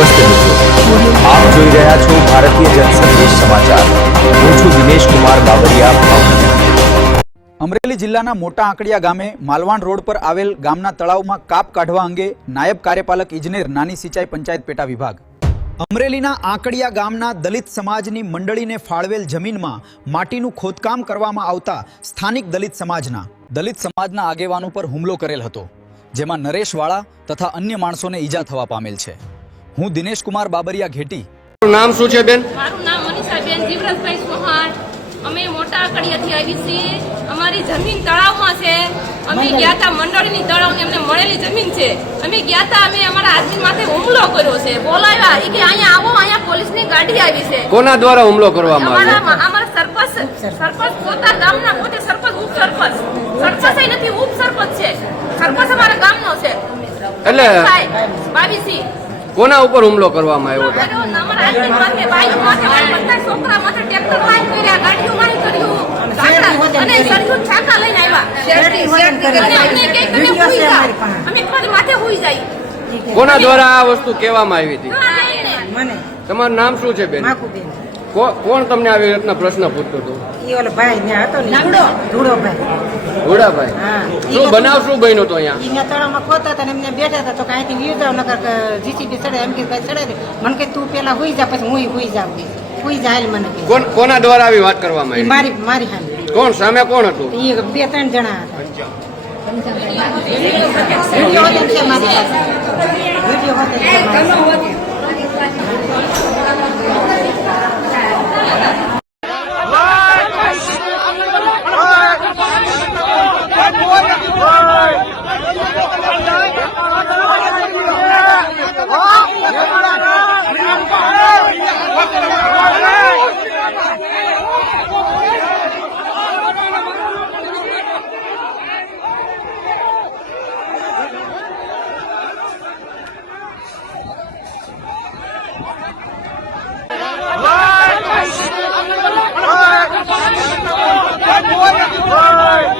નમસ્તે મિત્રો, આપ જોઈ રહ્યા છો ભારતીય જનસંદેશ સમાચાર। હું છું દિનેશ કુમાર બાબરિયા, ભાવનગર। અમરેલી જિલ્લાના મોટા આંકડિયા ગામે માલવાણ રોડ પર આવેલ ગામના તળાવમાં કાપ કાઢવા અંગે નાયબ કાર્યપાલક ઇજનેર નાની સિંચાઈ પંચાયત પેટા વિભાગ। અમરેલીના આંકડિયા ગામના દલિત સમાજની મંડળીને ફાળવેલ જમીનમાં માટીનું ખોદકામ કરવામાં આવતા સ્થાનિક દલિત સમાજના આગેવાનો પર હુમલો કરેલ હતો, જેમાં નરેશ વાળા તથા અન્ય માણસોને ઈજા થવા પામેલ છે। હું દિનેશ કુમાર બાબરિયા ઘેટી। નામ શું છે બેન? મારું નામ મનીષાબેન જીવરાજભાઈ ચૌહાણ। અમે મોટા આંકડિયાથી આવી છીએ। અમારી જમીન તળાવમાં છે। અમે ગયા હતા મંડળની તળાવની અમને મળેલી જમીન છે। અમે ગયા હતા, અમે અમારા આદમી માથે હુમલો કર્યો છે, બોલાવ્યા એ કે અહીંયા આવો, અહીંયા પોલીસની ગાડી આવી છે। કોના દ્વારા હુમલો કરવામાં આવ્યો? અમારા સરપંચ પોતા ગામના, પોતે સરપંચ ઉપસરપંચ, સરપંચ નથી ઉપસરપંચ છે, સરપંચ અમારા ગામનો છે। એટલે બાવીસી કોના ઉપર હુમલો કરવામાં આવ્યો હતો? અમારા આદમી માથે, બાઈક માથે, બધા છોકરા માથે ટ્રેક્ટર લાઈન કર્યા, ગાડીઓ મારી કર્યું અને સરજુન છાકા લઈને આવ્યા। અમે ખુદ માથે હોઈ જાય। કોના દ્વારા આ વસ્તુ કહેવામાં આવી હતી? મને તમારું નામ શું છે બેન? માકુબેન કોણ તમને આવી રીતના પ્રશ્ન પૂછતો હતો? ઈ ઓલો ભાઈ ને હતો ને ધૂળોભાઈ। ઘોડાભાઈ, હા, શું બનાવ શું બન્યો તો અહીંયા? ઈ તળાવમાં ખોતા હતા ને એમને બેઠા હતા, તો કાંઈથી વ્યુ જાવ નકર જીસીબી ચડે, એમ કે ભાઈ ચડે મને કે તું પેલા હુઈ જા, પછી હું હુઈ જાઉં, હુઈ જાય મને કે। કોના દ્વારા આવી વાત કરવામાં ઈ આવી? મારી સામે। કોણ સામે કોણ હતું? ઈ 2-3 જણા હતા। વિડીયો હોતે છે મારી પાસે, વિડીયો હોતે છે મારી પાસે। Hey!